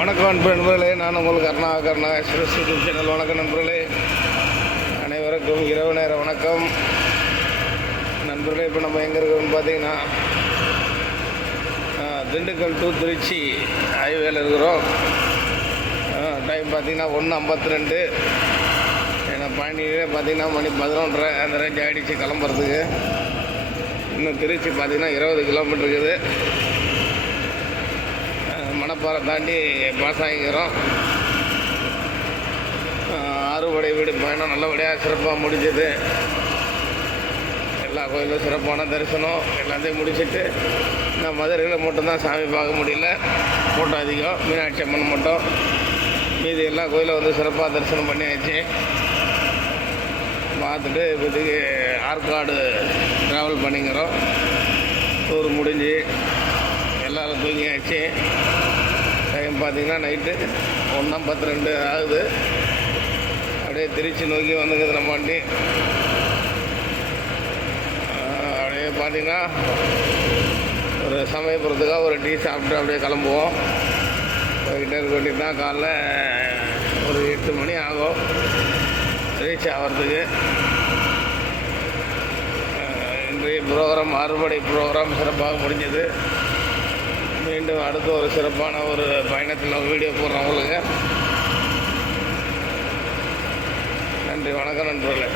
வணக்கம் அன்பு நண்பர்களே நான் உங்களுக்கு Karna Karna express YouTube channel. வணக்கம் நண்பர்களே. அனைவருக்கும் இரவு நேர வணக்கம். நண்பர்களே இப்போ நம்ம எங்கே இருக்கோம்னு பார்த்தீங்கன்னா திண்டுக்கல் டு திருச்சி ஹைவேல இருக்கிறோம். டைம் பார்த்தீங்கன்னா ஒன்று ஐம்பத்தி ரெண்டு. ஏன்னா பயணியிலே பார்த்தீங்கன்னா மணி பதினொன்றரை. அந்த ரேஞ்ச் ஆகிடுச்சு கிளம்புறதுக்கு. இன்னும் திருச்சி பார்த்தீங்கன்னா இருபது கிலோமீட்டர் இருக்குது. அஹ் தாண்டி பாசாங்கிறோம் அறுவடை வீடு பயணம் நல்லபடியாக சிறப்பாக முடிஞ்சது. எல்லா கோயிலும் சிறப்பான தரிசனம் எல்லாத்தையும் முடிச்சிட்டு நான் மதுரையில் மட்டும்தான் சாமி பார்க்க முடியல. கூட்டம் அதிகம் மீனாட்சி அம்மன் மட்டும். மீதி எல்லா கோயிலும் வந்து சிறப்பாக தரிசனம் பண்ணியாச்சு. பார்த்துட்டு இப்போதைக்கு ஆற்காடு ட்ராவல் பண்ணிக்கிறோம். டூர் முடிஞ்சு எல்லோரும் தூங்கியாச்சு. டைம் பார்த்தீங்கன்னா நைட்டு ஒன்றாம் பத்து ரெண்டு ஆகுது. அப்படியே திருச்சி நோக்கி வந்துக்குது நம்ம வண்டி. அப்படியே பார்த்தீங்கன்னா ஒரு சமயபுரத்துக்காக ஒரு டீ சாப்பிட்டு அப்படியே கிளம்புவோம். போய்கிட்டே இருக்க வேண்டியது தான் காலைல ஒரு எட்டு மணி ஆகும். ரீச் ஆகிறதுக்கு இன்றைய ப்ரோக்ராம் அறுவடை ப்ரோக்ராம் சிறப்பாக முடிஞ்சது. மீண்டும் அடுத்த ஒரு சிறப்பான ஒரு பயணத்தில் வீடியோ போடுறோம் உங்களுக்கு. நன்றி வணக்கம் நண்பர்களே.